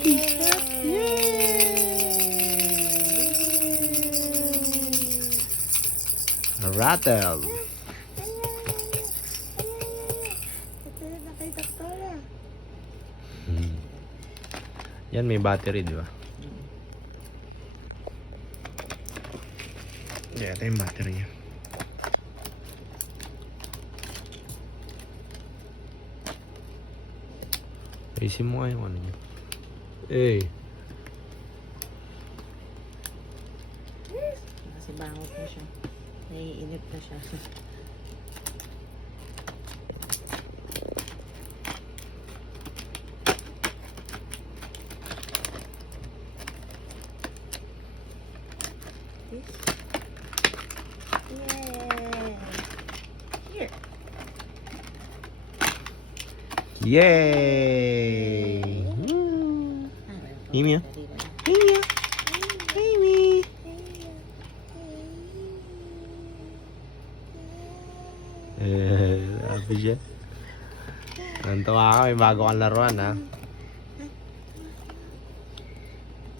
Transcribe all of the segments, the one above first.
cookie. A rattle. Yan, may battery, di ba? Yeah, ito yung battery niya. Ayusin mo nga yung ano niya. Eh. Kasi bangot na siya. Naiinip na siya. Yay! Mimi, Mimi, Mimi. Happy siya. Nantawa ka, may bago kang laruan, ha?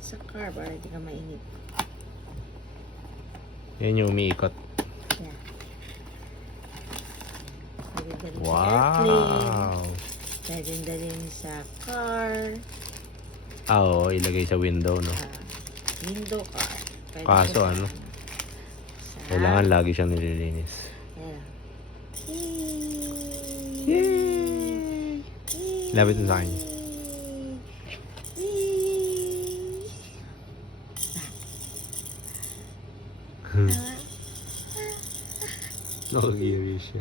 Sa car, para hindi ka mainip. Yan yung umiikot. Yeah. Dalhin sa airplane. Wow! Dalhin sa car. Ah, oo, ilagay sa window, no? Window car. Pwede Kaso, sa ano? Sa... Kailangan lagi siyang nililinis. Ayan. Yay! Lapit mo sa akin. Nakagiri siya.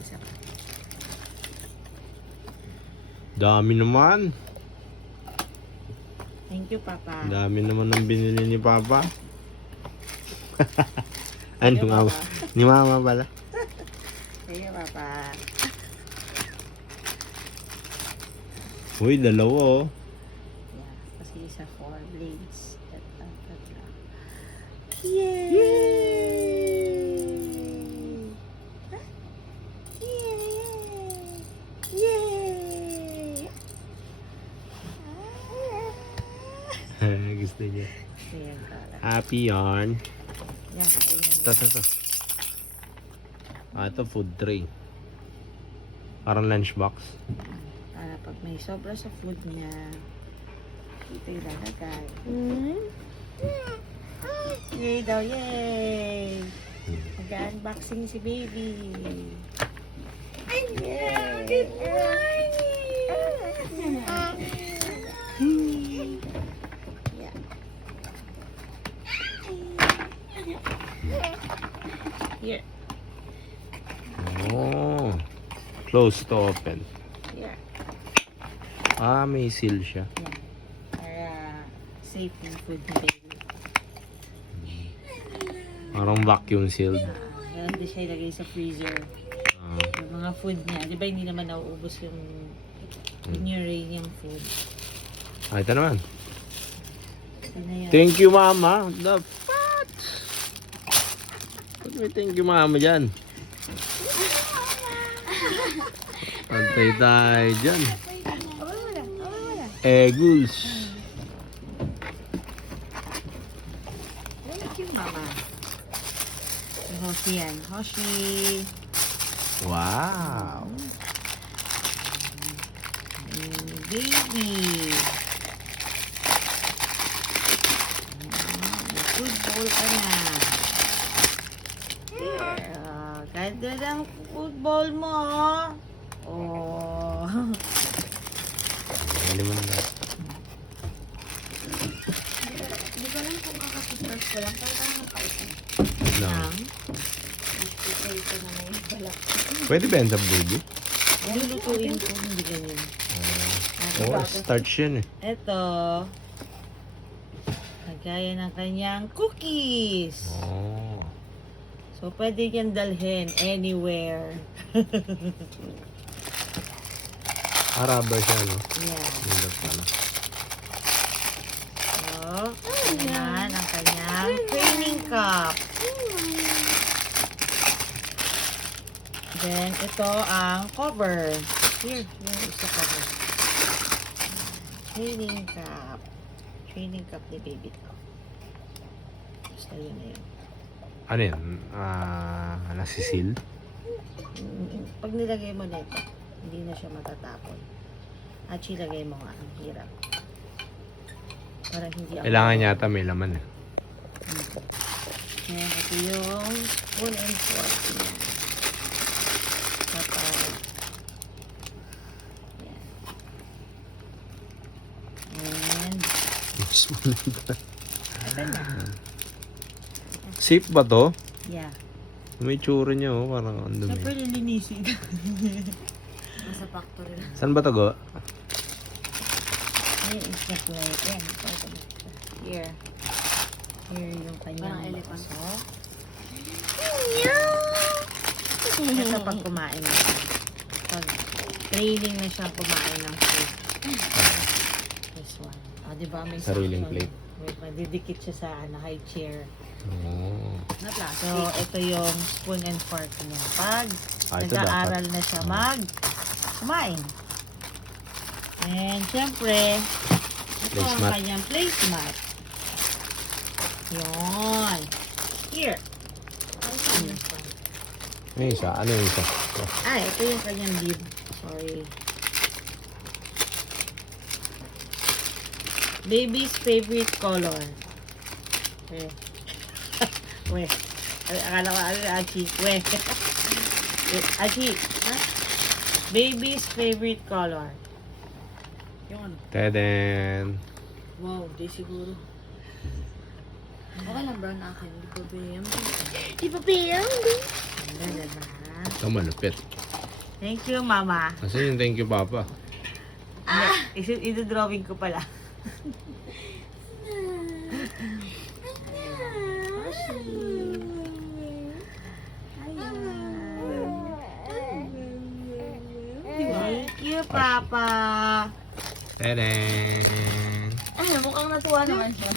Isa pa. Dami naman. Thank you, Papa. Dami naman ang binili ni Papa. Ay, ni Mama. Ni Mama pala. Thank you, Papa. Uy, dalawa, oh. Yeah, kasi isa 4 blades. Tatla. Yay! Yay! Gusto niya. Ayan, kala. Happy yarn. Yan, ayan. Ito. Ah, ito food tray. Parang lunchbox. Para pag may sobra sa food niya, ito yung lalagay. Yay daw, yay! Mag-unboxing si baby. Yay! Good morning! Yeah. Here. Oh. Close to open. Here. Ah, may seal siya. Yan. Para safe yung food ni baby. Parang vacuum sealed. Meron din siya ilagay sa freezer. Ah, Yung mga food niya. Di ba hindi naman nauubos yung uranium food. ito naman. Ito na yun. Thank you, Mama. The fat. Ba't may thank you, Mama, dyan? Pantay tayo dyan. Eagles. Thank you, Mama. Si Hoshi yan. Hoshi. Wow. Baby. May food bowl ka na. Here. Ganda ng food bowl mo. Oh. Galing mo na lang. Hindi ko lang kung kakasustars ko lang. Kaya lang napaitin. No. Ito na may balak. Pwede ba yan sa baby? Lulutuin ko, hindi ganyan. Oo, starch yan eh. Ito. Kagaya ng kanyang cookies. Oh. So, pwede yan dalhin anywhere. Rubber siya, no? Yeah. Yung pala. So, ayan ang kanyang kanyang training cup. Then, ito ang cover. Here is the cover. Training cup. Training cup ni baby to. Basta yun na yun. Ano yan? Nasisil? Pag nilagay mo nito, hindi na siya matatapon. At ilagay mo nga, ang hirap. Para hindi ako... Kailangan yata may laman eh. Ayan, ito yung spoon and fork niya. Kapag... Ayan. And... Ito na. Safe ba to? Yeah. May tsura niya oh, parang ang dumi. Siyempre lilinisin. Nasa factory lang. Saan ba to go? Here is the plate. Yan. Here. Here yung kanyang baso. Ito pag kumain na siya. Pag training na siya kumain ng food. This one. O, diba may Sariling suction. plate. May madidikit siya sa high chair. Oh. Na plastic. So, ito yung spoon and fork niya. Pag Ito nag-aaral na siya kumain. And, syempre, ito ang Placemat. kanyang placemat. Yun. Here. May isa. Ano yung isa? Ito yung kanyang bib. Sorry. Baby's favorite color. Weh. Akala ko Achi. Weh. Achi. Baby's favorite color. Yung ano? Teden. Wow, di siguro. Okay lang brown na akin. Di ba bayam? Di ba bayam? Diba? Ito malupit. Thank you, Mama. Kasi yung thank you, Papa. Ito-drawing ko pala. Thank you, Papa. Teden. Mukhang natuwa naman siya.